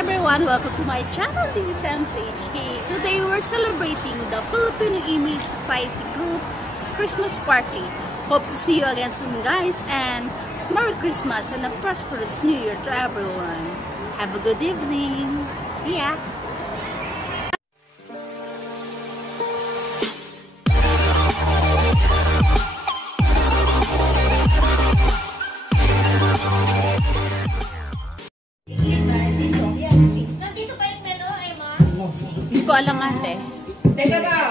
everyone, welcome to my channel. This is MCHK. Today we're celebrating the Filipino Image Society Group Christmas party. Hope to see you again soon, guys, and Merry Christmas and a prosperous New Year to everyone. Have a good evening. See ya. Hindi ko alam, ate. Teka daw.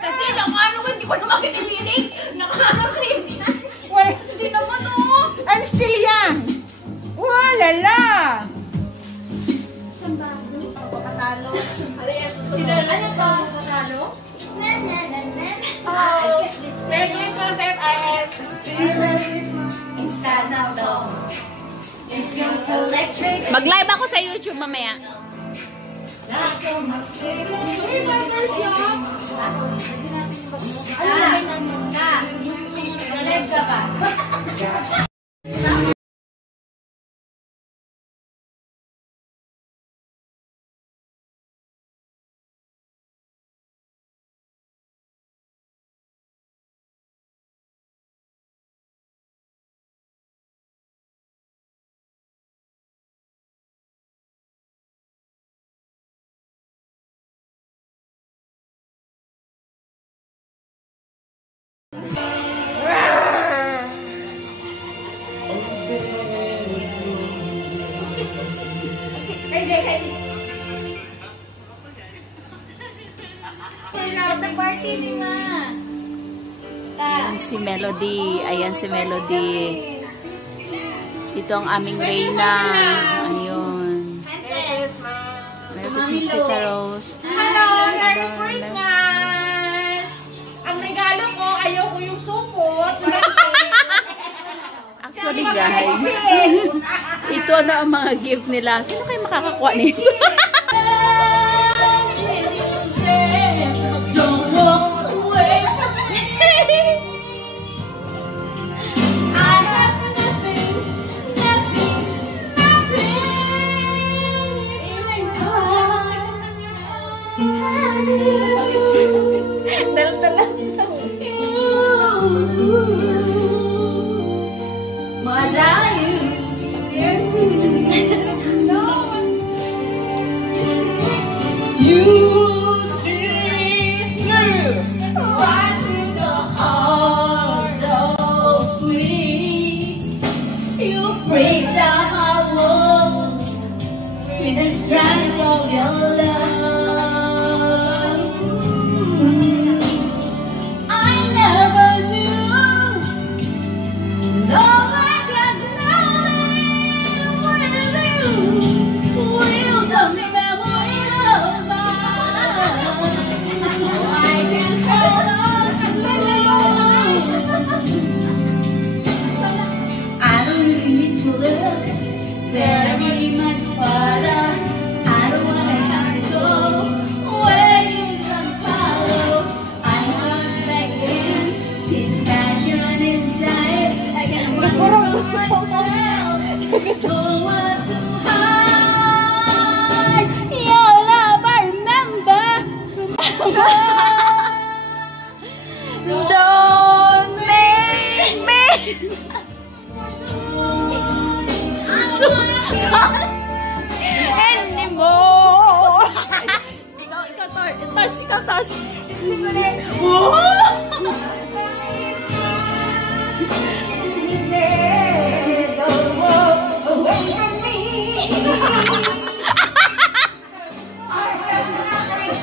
Kasi ano ko, hindi ko na makikiminig. Nakakaklim siya. Well, Hindi naman oh. I'm still young. Walala. Patalo. Ano to? Patalo? Oh, Merry Christmas, FIS. Mag-live ako sa YouTube mamaya. Live ka ba? Sa party ni Ma. Ayan si Melody. Ayan si Melody. Ito ang aming Reyna. Ayun. Merry Christmas, Tita Rose. Hello, Merry Christmas. Ang regalo ko, ayoko yung supot. Actually, guys, ito na ang mga gift nila. Sino kayo makakakuha nito? Dala-dala. You see through right to the heart of me. You break down our walls with the strength of your love. I never knew, no one can know it with you. We'll jump in memories of mine. I can hold on to you. I don't really need to look very much farther. I don't wanna have to go where you don't follow. I'm not begging this passion inside. I can't run from myself. There's nowhere to hide. Your love, I remember. Don't make me. Anymore! Ikaw, Tars. Don't walk away from me. I have nothing.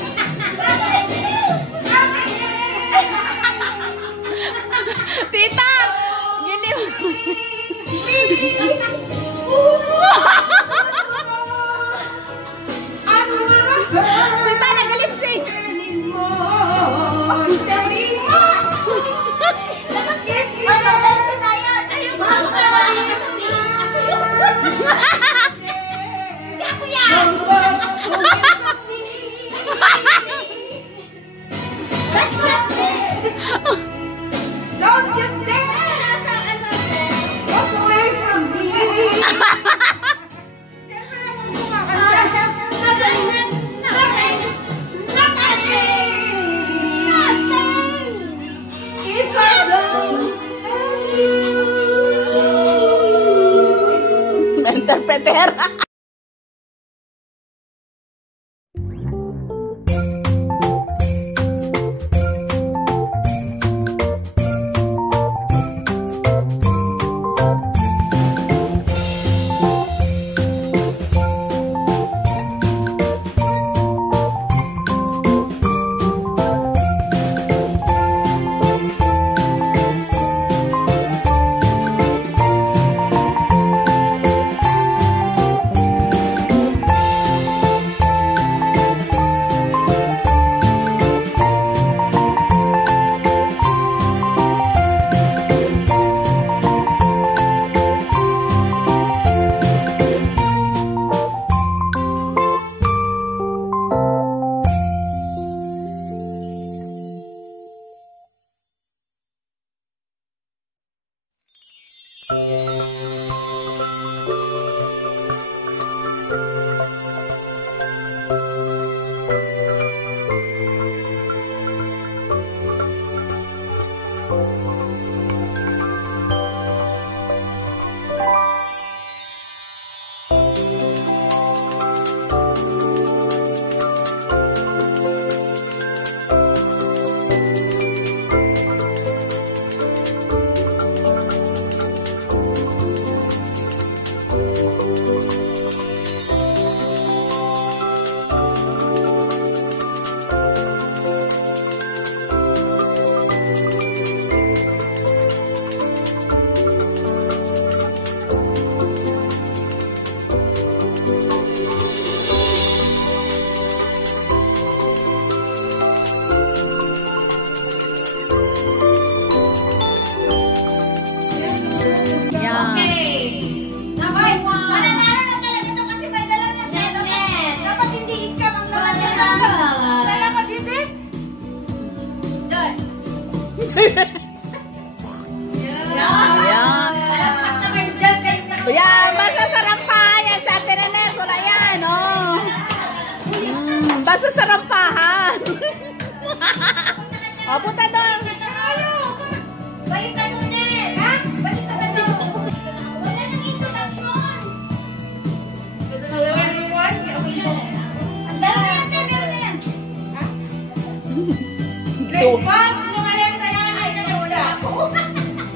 Tita! Gilim! Tita, nagalipsing! Let's Don't you dare! Walk away from me! Siyempre naman kumakanta. If I don't love you. Interpreter. Yan, masasarap pa yan sa atin na net. Wala yan, oh. Basta sarampahan. O, punta doon. Balik na doon, net. Ha? Balik na doon. Wala nang introduction. Meron na yan, meron na yan. Grade 1, lumalang sa nanay na muna.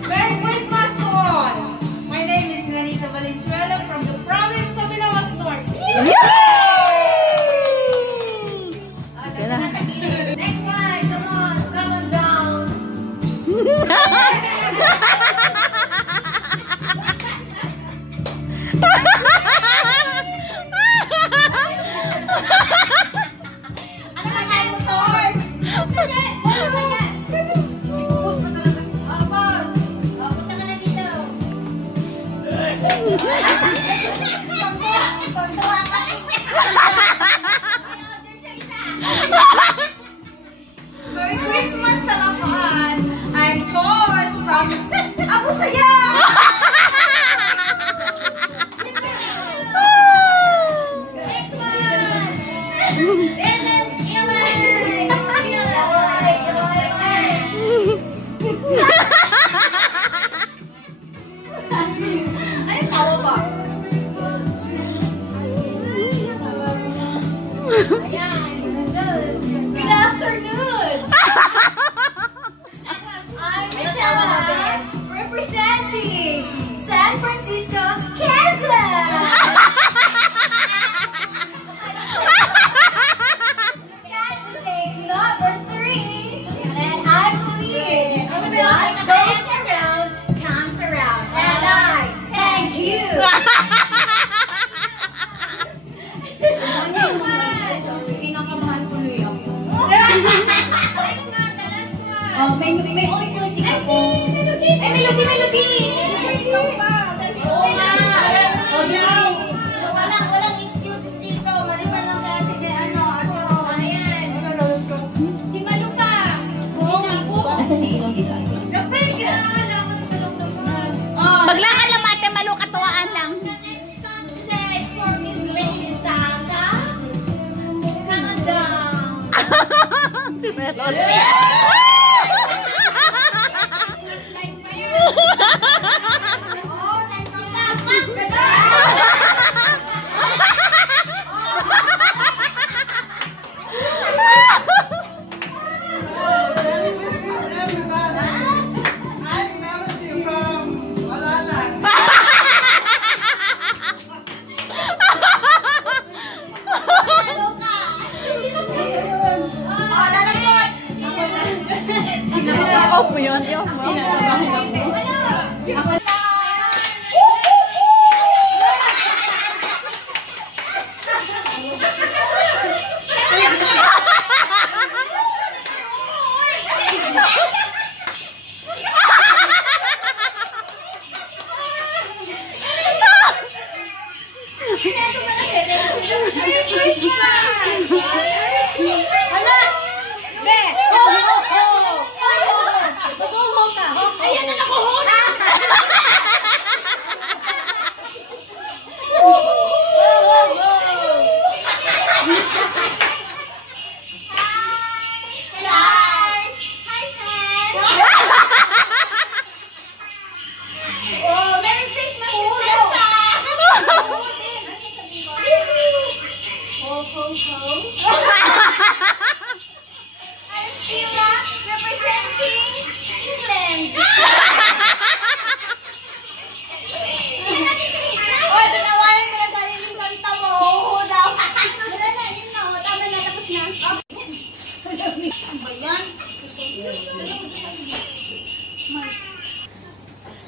Merry Christmas to all. My name is Larissa Valenzuela from the province of Ilocos Norte. Next one. Come on. Come on down. Ano na kayo mo, Tors? Sige. Boss pa talaga. Oh, boss. Oh, punta ka na dito. Sontuwa ka. May order siya isa. Merry Christmas sa lahat. I'm Tors from Abu Saya. Next one. And then, ay, tawa ba? Ayan. Good afternoon. I'm Michelle, representing San Francisco, Kansas. Candidate number 3, and I believe what goes around comes around, and I thank you. Pinakamahal ko na yun. Next one, the last one. Oh, may music ako. Ay, melody. Oo nga. Walang excuse dito. Maliban lang kasi may ano. Ayan. Si Maluka. Maglakad lang mate, malukatuwaan lang. For Miss Lady Santa. Canada. Si Melon. Off mo yun, off mo.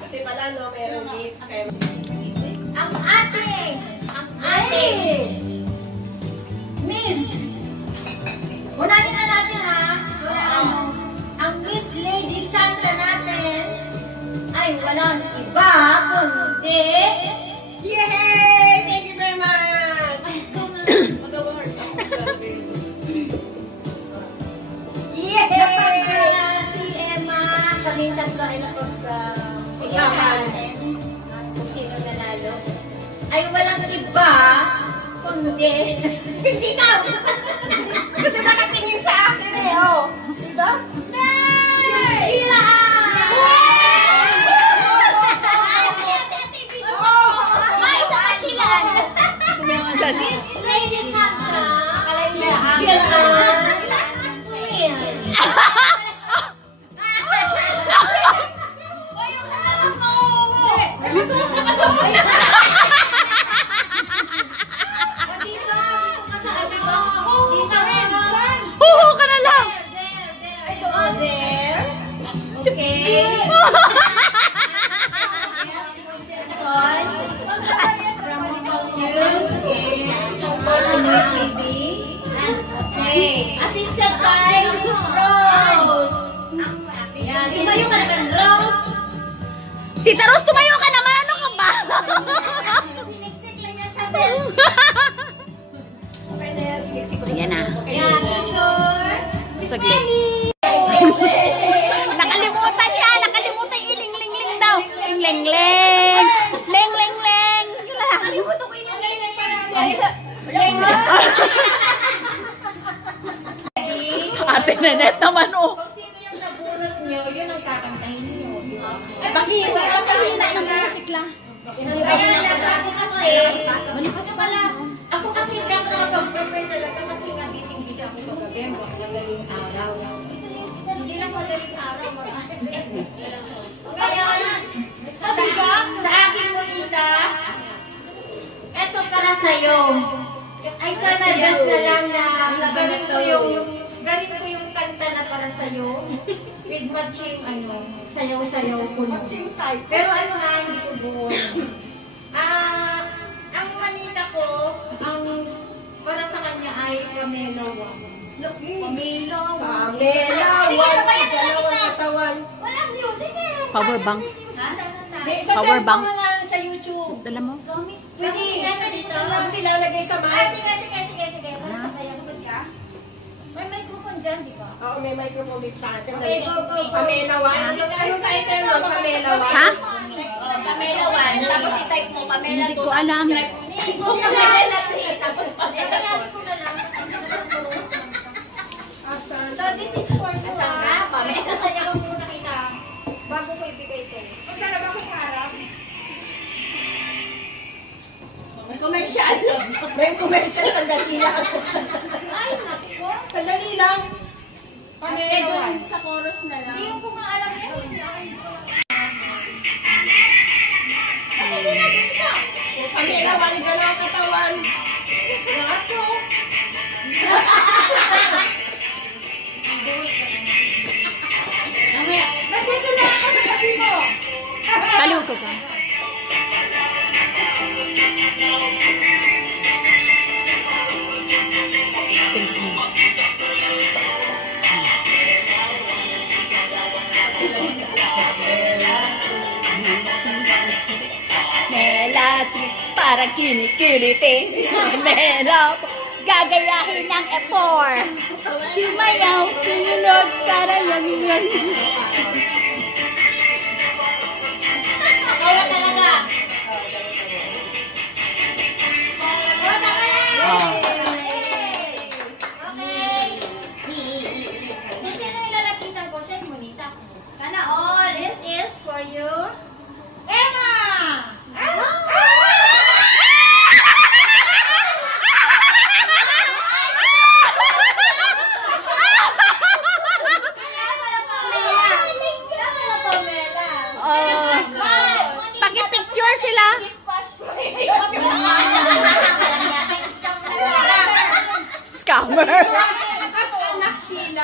Kasi pala no, meron gift kay Ang ating Miss. Unahin na natin ha. Ang Miss Lady Santa natin ay walang iba kundi yay! Thank you very much! yay! Kapag si Emma, kami tatlo ay napag-pilihan kung sino nanalo, ay walang iba kundi hindi ka! Kasi nakatingin sa akin eh, oh. Diba? Si Sheila! Miss Lady Santa, Sheila! Huhu ka na lang! There. Okay. Okay. Assisted by Rose. Yan. Tumayo ka naman, Rose. Tita Rose, tumayo ka naman! Ano ka ba? Siniksik lang yan sa bell. Ayan na. Yan, picture. Saglit. Nakalimutan niya! Nakalimutan iling-ling-ling daw. Ling-ling-ling! Ling-ling-ling! Nakalimutan ko yung Ate Nanette naman, oh. Kung sino yung nabunot nyo, yun ang kakantahin nyo. Bakit? Pakihina ng musik lang. Kaya ako kasi, ako kasi hindi ako nakapag-prepare talaga kasi nga busy ako kagabi, madaling araw. Hindi lang madaling araw, kaya, sa aking monita, eto para sa'yo. Ay, kanagas na lang na gawin ko yung kanta na para sa'yo. With matching, sayaw-sayaw ko lang. Pero ano ha, hindi ko buon. Ang manita ko, para sa kanya ay Pamela Wang. Pamela Wang. Pamela, Sige, dalawang katawan. Walang music eh. Power bank. Ha? Sa Power cellphone bank. na nga sa YouTube. Dala mo? Pwede, Nasa dito. alam sila lagay sa Ay, mic. sige. May microphone dyan, di ba? Oo, may microphone dito sa atin. Okay, go. Pamela Wan. Anong title nun? Pamela Wan? Ha? Pamela 1, tapos i-type mo Pamela 2. Hindi ko alam. Pamela 3, tapos Pamela 4. So, this is for you. Asan na? Pamela, kaya ko muna nakita. Bago ko ibigay ito. Magkala ba ko sa harap? Commercial. May commercial, sandali lang. Ay, naku. Sandali lang. Eh, doon sa chorus na lang. Hindi ko nga alam yun. Pamela, wali ka lang ang katawan. Halo ka ba? Mela, para kinikiliti. Mela, gagayahin ng F4. Sumayaw, sinunod, para yan. Ikaw na talaga. Okay. Kung sino yung lalapitan ko, siya yung monita. Sana all. This is for you. Emma! Pag-picture sila. Scammer. Anak Sheila.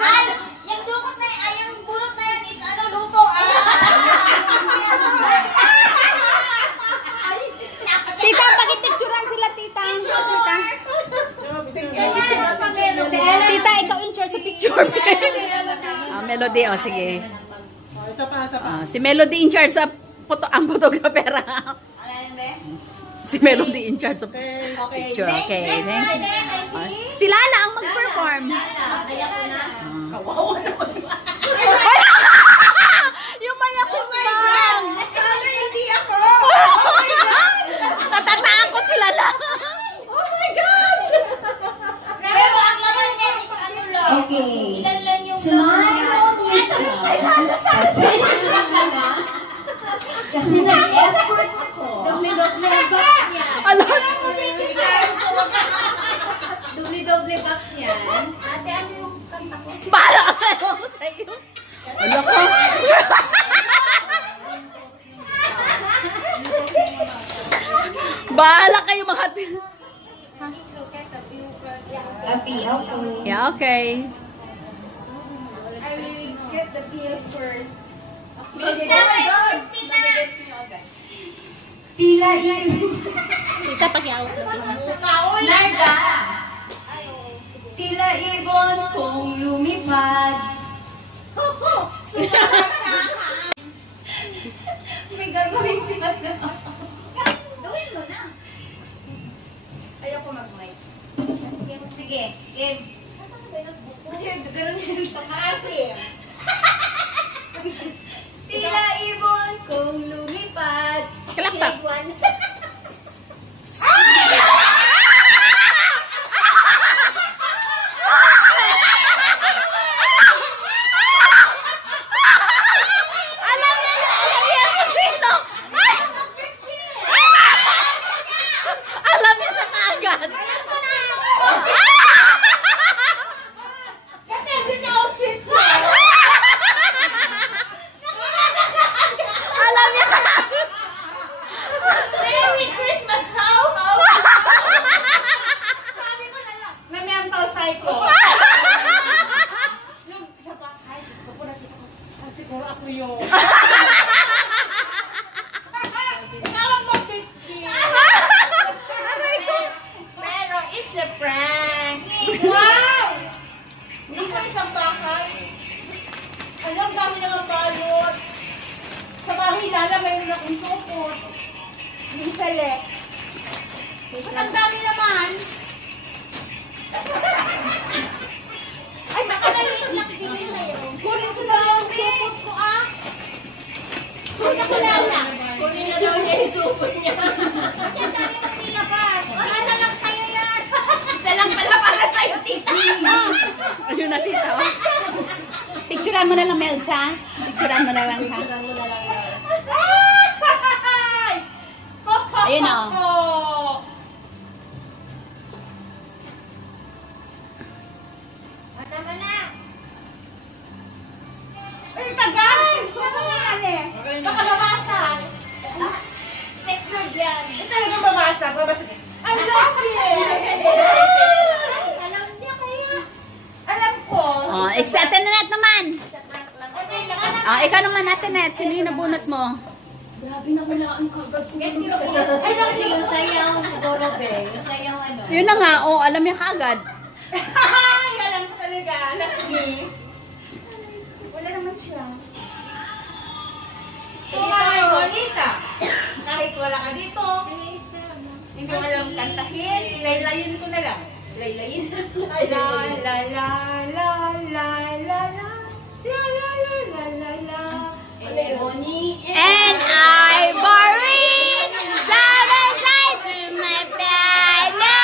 Ay, yung dukot na ay yung bulot na yan is ano, luto. Tita, pag-picturean sila, tita. Tita, ikaw in charge sa picture. Melody, sige. Isa pa. Si Melody in charge sa ang photographer. Si Melody in charge sa picture. Okay. Sila na ang mag-perform. Yung mayakong bang. Sana hindi ako. Natatakot sila lang. Oh my God! Pero ang laman niya is ano lang. Okay. Ilan lang yung Kasi nag-effort ako. Doble-doble yung box niya. Alam. Doble-doble box niya. Ate, ano yung kanta ko? Bahala ka tayo sa iyo. Alam ko. Bahala kayo mga Happy, okay. Yeah, okay. I will get the pill first. Tila yun. Tita, pakiawat na. Narda! Tila ibon kong lumipad. May gagawin sila na. Gawin mo na. Ayoko mag-mic. Sige, game. Kasi gano'n yung Maasim. Tila ibon kong lumipad. Kalakpak. Alam niya kung sino. Ay! Alam niya na agad. Kasi din outfit ko. Alam niya na. Merry Christmas, how? Sabi ko na lang. Na mental psycho. Yung isa pa, ay, gusto ko nakita ko. Ah, siguro ako yun. Ikaw ang mag-bitchin. Pero it's a prank. Wow! Hindi ko isang bakal. Ano, ang dami ng balot. Sa bahay lala, mayroon akong support. Yung select. Ba't ang dami naman? Ay, makadaliin lang din na yun. Kunin ko lang yung support ko, ah. Kunin ko lang. niya. Kasi ang dami mong nilabas. Ano lang sa'yo yan? Isa lang pala para sa'yo, tita. Ayun na tita. Oh. Picturean mo na lang, Melsa. Picturean mo na lang, ha? Ayun na, oh. Tama na. Ay, tagal! Sobrang yan eh. Baka mabasag. Secret yan. Ay, talagang mabasag. I love it! Alam niya kaya. Alam ko. Oh, excited na net naman. Okay, nakalap. Oh, ikaw naman natin, net. Sino yung nabunot mo? Grabe na wala ang kagad. Ay, love Yung sayaw, Dorobe. Yung sayaw ano. Yun na nga, oh, alam niya kaagad. Ay, alam ko talaga. That's me. Wala naman siya. So, mga bonita. Kahit wala ka dito, hindi mo alam kantahin, laylayin ko na lang. Laylayin. La la la la la la la la la la la la la. Bonnie And Ivory, side by side to my piano,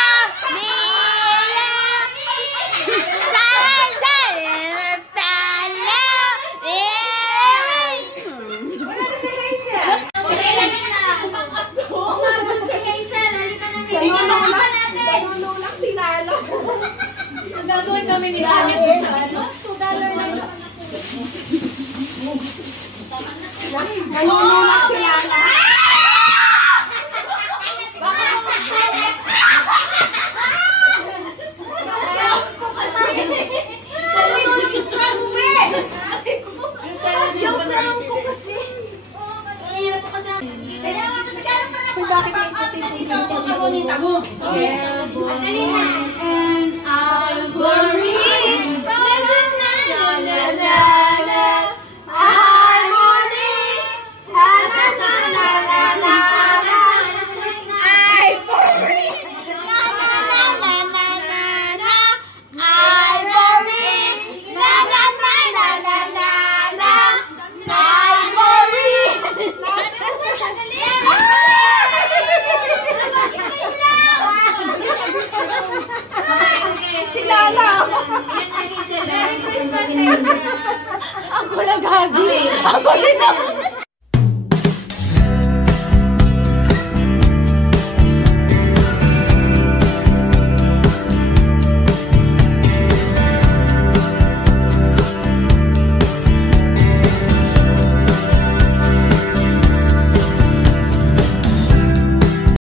Wala na si Hazel. Okay lang na. Umason si Hazel. Halika na. Tingnan ka natin. Nanunulak si Lalo. Gagawin kami ni Alex sa ano? $2 lang. Nanunulak si Lalo. And I'll worry. Ako lang gagi. Ako din ako.